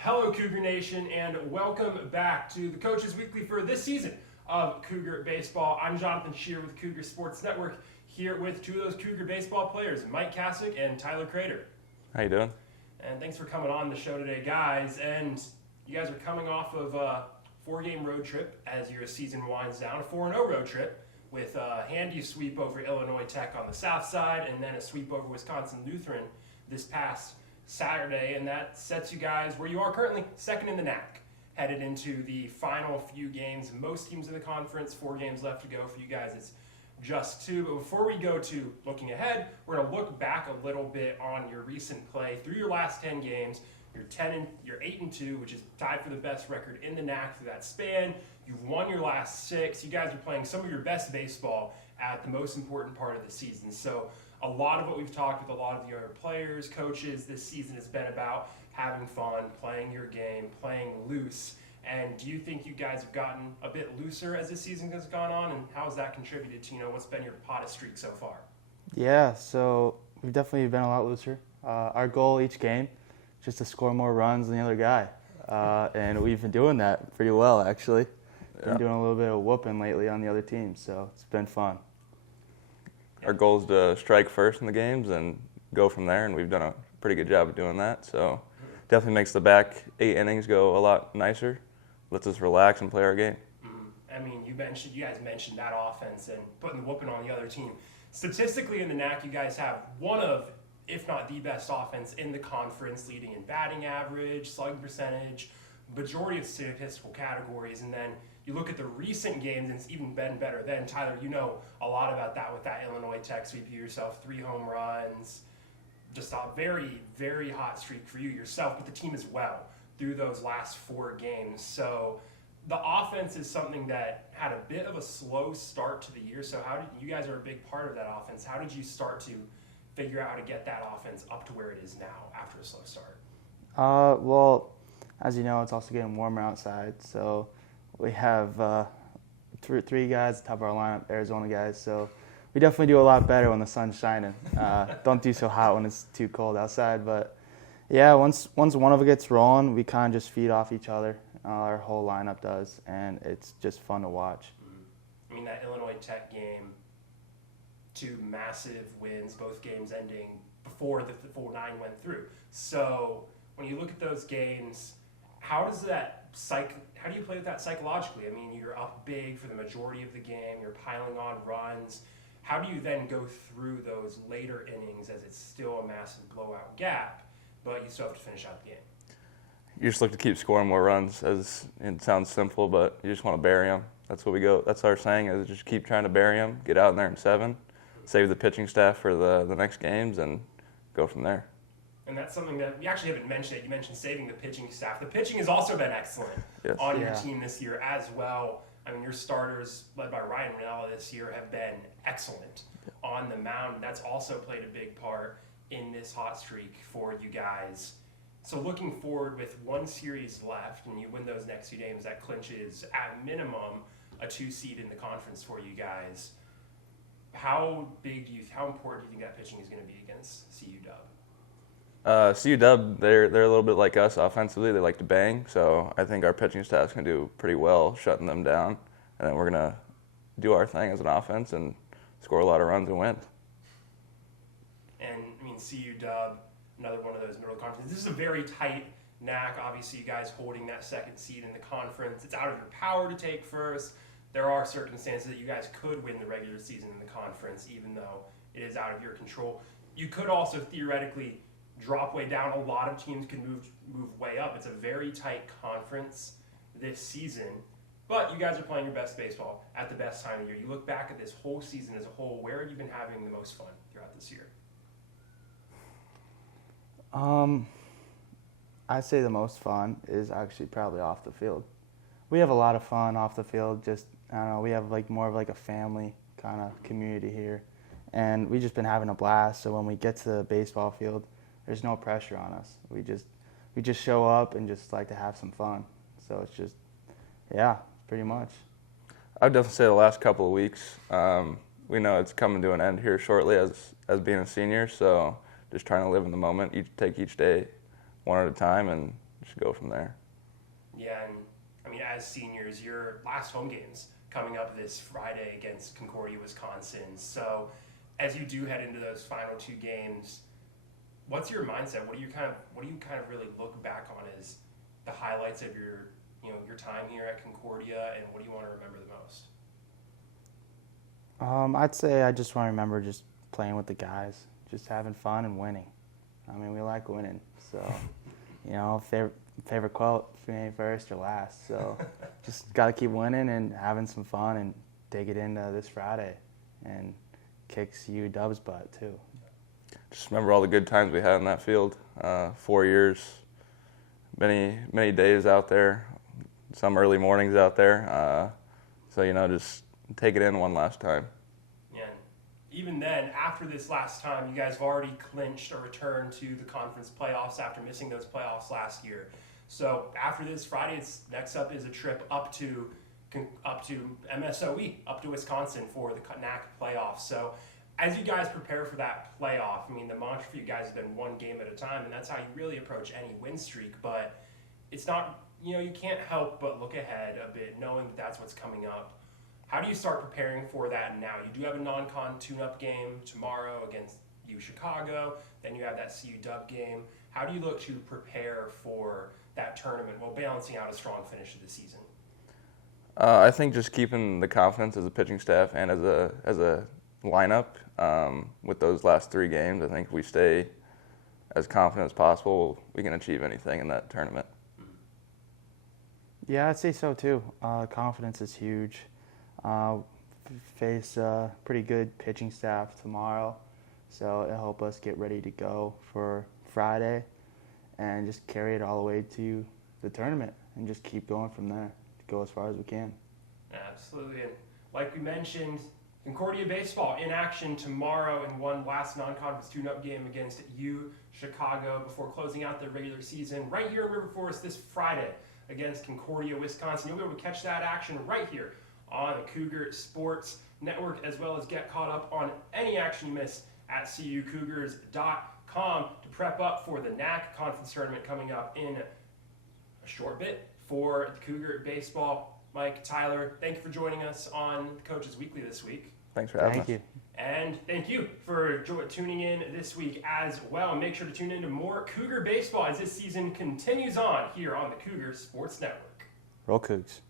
Hello, Cougar Nation, and welcome back to the Coaches Weekly for this season of Cougar Baseball. I'm Jonathan Shear with Cougar Sports Network, here with two of those Cougar baseball players, Mike Kasich and Tyler Crater. How you doing? And thanks for coming on the show today, guys. And you guys are coming off of a 4-game road trip as your season winds down, a 4-0 road trip with a handy sweep over Illinois Tech on the south side and then a sweep over Wisconsin Lutheran this past Saturday, and that sets you guys where you are currently, second in the NAC, headed into the final few games. Most teams in the conference, 4 games left to go. For you guys, it's just 2. But before we go to looking ahead, we're going to look back a little bit on your recent play through your last 10 games. You're 8-2, which is tied for the best record in the NAC through that span. You've won your last 6. You guys are playing some of your best baseball at the most important part of the season. So a lot of what we've talked with a lot of the other players, coaches this season has been about having fun, playing your game, playing loose. And do you think you guys have gotten a bit looser as this season has gone on? And how has that contributed to, what's been your hottest streak so far? Yeah, so we've definitely been a lot looser. Our goal each game is just to score more runs than the other guy. And we've been doing that pretty well, actually. Been doing a little bit of whooping lately on the other team, so it's been fun. Our goal is to strike first in the games and go from there, and we've done a pretty good job of doing that. So definitely makes the back 8 innings go a lot nicer, lets us relax and play our game. I mean, you guys mentioned that offense and putting the whooping on the other team. Statistically in the NAC, you guys have one of, if not the best offense in the conference, leading in batting average, slugging percentage, majority of statistical categories, and then you look at the recent games, and it's even been better then. Tyler, you know a lot about that with that Illinois Tech sweep. You yourself, 3 home runs, just a very, very hot streak for you yourself, but the team as well through those last 4 games. So the offense is something that had a bit of a slow start to the year. So you guys are a big part of that offense. How did you start to figure out how to get that offense up to where it is now after a slow start? Well, as you know, it's also getting warmer outside, so we have 3 guys at the top of our lineup, Arizona guys, so we definitely do a lot better when the sun's shining. Don't do so hot when it's too cold outside, but yeah, once one of it gets rolling, we kind of just feed off each other. Our whole lineup does, and it's just fun to watch. I mean, that Illinois Tech game, 2 massive wins, both games ending before the 4-9 went through. So when you look at those games, how do you play with that psychologically? I mean, you're up big for the majority of the game, you're piling on runs. How do you then go through those later innings as it's still a massive blowout gap, but you still have to finish out the game? You just look to keep scoring more runs. As it sounds simple, but you just want to bury them. That's what we go. That's our saying, is just keep trying to bury them, get out in there in 7, save the pitching staff for the next games, and go from there. And that's something that we actually haven't mentioned. You mentioned saving the pitching staff. The pitching has also been excellent on your team this year as well. I mean, your starters, led by Ryan Ranella this year, have been excellent on the mound. That's also played a big part in this hot streak for you guys. So looking forward with 1 series left, and you win those next 2 games, that clinches at minimum a 2 seed in the conference for you guys. How important do you think that pitching is going to be against CU Dub? CU Dub, they're a little bit like us offensively. They like to bang, so I think our pitching staff's going to do pretty well shutting them down, and then we're going to do our thing as an offense and score a lot of runs and win. And, I mean, CU Dub, another one of those middle conferences. This is a very tight NAC. Obviously, you guys holding that 2nd seed in the conference. It's out of your power to take first. There are circumstances that you guys could win the regular season in the conference, even though it is out of your control. You could also theoretically drop way down. A lot of teams can move way up. It's a very tight conference this season, but you guys are playing your best baseball at the best time of year. You look back at this whole season as a whole, where have you been having the most fun throughout this year? I'd say the most fun is actually probably off the field. We have a lot of fun off the field. Just, I don't know, we have more of a family kind of community here, and we've just been having a blast. So when we get to the baseball field, there's no pressure on us. We just show up and just like to have some fun. So it's just, pretty much. I'd definitely say the last couple of weeks, we know it's coming to an end here shortly as being a senior, so just trying to live in the moment, take each day one at a time and just go from there. Yeah, and I mean, as seniors, your last home game's coming up this Friday against Concordia, Wisconsin. So, as you do head into those final 2 games, what's your mindset? What do you kind of really look back on as the highlights of your time here at Concordia, and what do you want to remember the most? I'd say I just want to remember just playing with the guys, just having fun and winning. I mean, we like winning, so favorite quote: "If we ain't first or last." So just got to keep winning and having some fun and take it into this Friday and kick CU Dub's butt too. Just remember all the good times we had in that field. 4 years, many days out there, some early mornings out there. So just take it in one last time. And even then, after this last time, you guys have already clinched a return to the conference playoffs after missing those playoffs last year. So after this Friday, next up is a trip up to MSOE, up to Wisconsin for the CUC playoffs. So as you guys prepare for that playoff, I mean, the mantra for you guys has been one game at a time, and that's how you really approach any win streak. But it's not, you can't help but look ahead a bit, knowing that that's what's coming up. How do you start preparing for that now? You do have a non-con tune-up game tomorrow against U Chicago. Then you have that CU Dub game. How do you look to prepare for that tournament while balancing out a strong finish of the season? I think just keeping the confidence as a pitching staff and as a lineup with those last 3 games. I think if we stay as confident as possible, we can achieve anything in that tournament. Yeah, I'd say so too. Confidence is huge. Face a pretty good pitching staff tomorrow, so it'll help us get ready to go for Friday and just carry it all the way to the tournament and just keep going from there to go as far as we can. Absolutely. And like we mentioned, Concordia Baseball in action tomorrow in one last non-conference tune-up game against U Chicago before closing out their regular season right here in River Forest this Friday against Concordia, Wisconsin. You'll be able to catch that action right here on the Cougar Sports Network, as well as get caught up on any action you miss at cucougars.com to prep up for the NAC Conference Tournament coming up in a short bit for the Cougar Baseball. Mike, Tyler, thank you for joining us on the Coaches Weekly this week. Thanks for having us. Thank you. And thank you for tuning in this week as well. And make sure to tune in to more Cougar Baseball as this season continues on here on the Cougar Sports Network. Roll Cougs.